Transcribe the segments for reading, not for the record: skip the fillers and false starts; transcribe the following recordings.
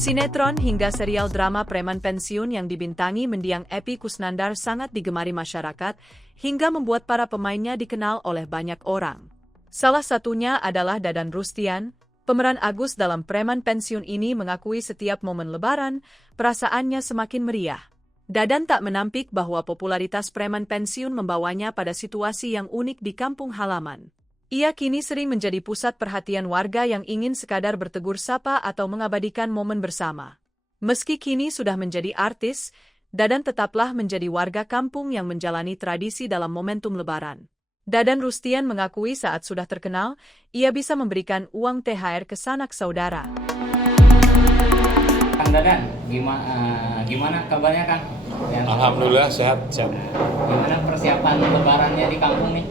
Sinetron hingga serial drama preman pensiun yang dibintangi mendiang Epy Kusnandar sangat digemari masyarakat, hingga membuat para pemainnya dikenal oleh banyak orang. Salah satunya adalah Dadan Rustian, pemeran Agus dalam preman pensiun ini mengakui setiap momen lebaran, perasaannya semakin meriah. Dadan tak menampik bahwa popularitas preman pensiun membawanya pada situasi yang unik di kampung halaman. Ia kini sering menjadi pusat perhatian warga yang ingin sekadar bertegur sapa atau mengabadikan momen bersama. Meski kini sudah menjadi artis, Dadan tetaplah menjadi warga kampung yang menjalani tradisi dalam momentum lebaran. Dadan Rustian mengakui saat sudah terkenal, ia bisa memberikan uang THR ke sanak saudara. Kang Dadan, gimana kabarnya Kang? Alhamdulillah sehat. Gimana persiapan lebarannya di kampung nih?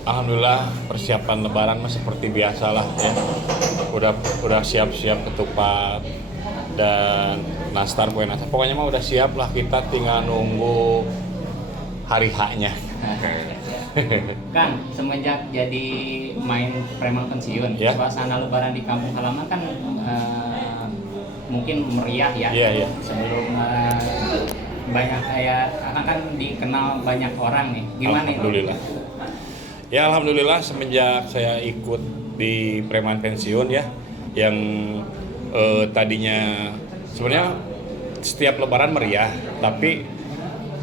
Alhamdulillah persiapan lebaran mah seperti biasalah ya. Udah siap-siap ketupat dan nastar kue nastar. Pokoknya mah udah siap lah, kita tinggal nunggu hari H-nya. Kang, semenjak jadi main preman pensiun, ya. Suasana lebaran di kampung halaman kan mungkin meriah ya. Iya. Sebelum banyak kayak kan dikenal banyak orang nih. Gimana Alhamdulillah. itu? Ya alhamdulillah semenjak saya ikut di preman pensiun ya, yang tadinya sebenarnya setiap lebaran meriah, tapi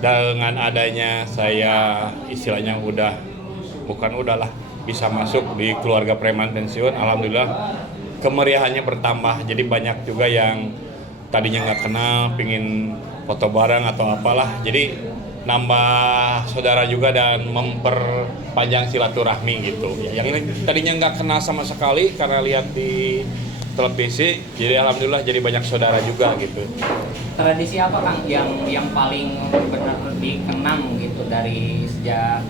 dengan adanya saya istilahnya udahlah bisa masuk di keluarga preman pensiun, alhamdulillah kemeriahannya bertambah. Jadi banyak juga yang tadinya nggak kenal, pingin foto bareng atau apalah, jadi nambah saudara juga dan memperpanjang silaturahmi gitu. Yang tadinya nggak kenal sama sekali karena lihat di televisi, jadi alhamdulillah jadi banyak saudara juga gitu. Tradisi apa Kang yang paling benar dikenang gitu dari sejak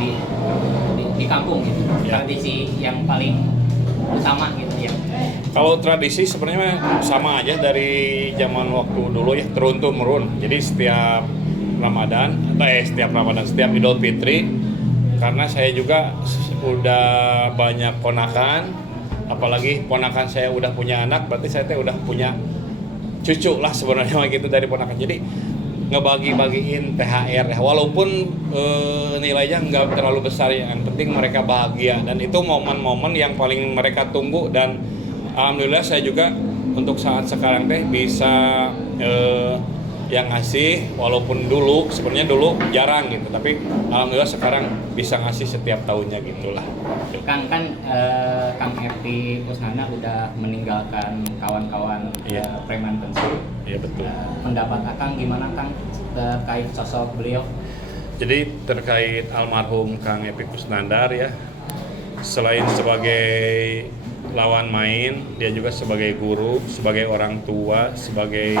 di kampung gitu? Ya. Tradisi yang paling utama gitu ya? Kalau tradisi sebenarnya sama aja dari zaman waktu dulu ya, turun-temurun. Jadi setiap setiap Idul Fitri, karena saya juga udah banyak ponakan, apalagi ponakan saya udah punya anak, berarti saya udah punya cucu lah sebenarnya gitu dari ponakan. Jadi ngebagi-bagiin THR ya, walaupun nilainya nggak terlalu besar, yang penting mereka bahagia, dan itu momen-momen yang paling mereka tunggu. Dan alhamdulillah saya juga untuk saat sekarang bisa yang ngasih, walaupun sebenarnya dulu jarang gitu, tapi alhamdulillah sekarang bisa ngasih setiap tahunnya gitulah. Kang Epy Kusnandar udah meninggalkan kawan-kawan preman pensiun. Iya betul. Pendapat Akang gimana Kang terkait sosok beliau? Jadi terkait almarhum Kang Epy Kusnandar ya, selain sebagai lawan main, dia juga sebagai guru, sebagai orang tua, sebagai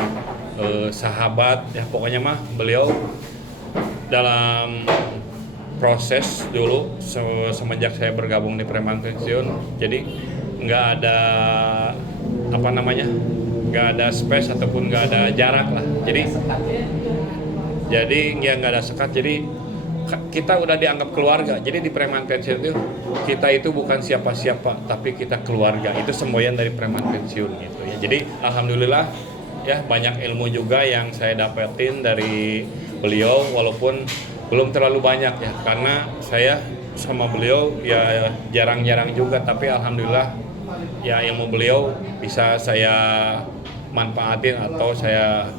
sahabat ya, pokoknya mah beliau dalam proses dulu semenjak saya bergabung di preman pensiun, jadi nggak ada space ataupun nggak ada jarak lah, jadi ya nggak ada sekat, jadi kita udah dianggap keluarga. Jadi di preman pensiun itu kita itu bukan siapa-siapa, tapi kita keluarga. Itu semboyan dari preman pensiun gitu ya. Jadi alhamdulillah ya, banyak ilmu juga yang saya dapetin dari beliau, walaupun belum terlalu banyak ya, karena saya sama beliau ya jarang-jarang juga, tapi alhamdulillah ya ilmu beliau bisa saya manfaatin atau saya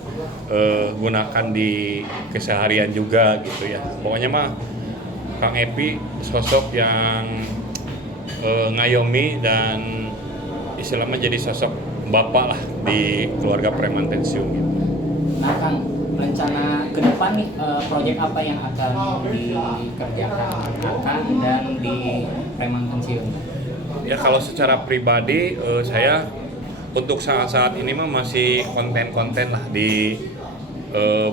gunakan di keseharian juga gitu ya. Pokoknya mah Kang Epy sosok yang ngayomi dan istilahnya jadi sosok bapak lah di keluarga preman pensiun gitu. Nah Kang, rencana ke depan nih proyek apa yang akan dikerjakan Akang dan di preman pensiun? Ya kalau secara pribadi saya untuk saat ini mah masih konten-konten lah di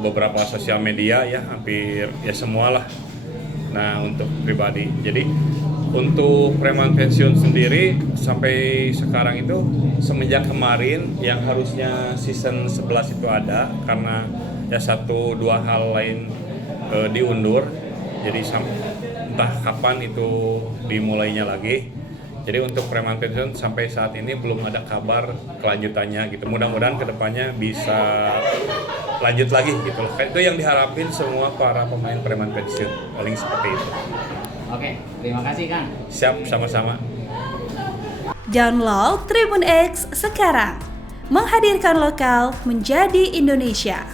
beberapa sosial media ya, hampir ya semualah. Nah untuk pribadi, jadi untuk preman pensiun sendiri sampai sekarang itu semenjak kemarin yang harusnya season 11 itu ada, karena ya 1-2 hal lain diundur, jadi entah kapan itu dimulainya lagi. Jadi untuk preman pensiun sampai saat ini belum ada kabar kelanjutannya gitu. Mudah-mudahan kedepannya bisa lanjut lagi gitu loh. Itu yang diharapin semua para pemain preman pensiun, paling seperti itu. Oke, terima kasih Kang. Siap, sama-sama. Download Tribun X sekarang, menghadirkan lokal menjadi Indonesia.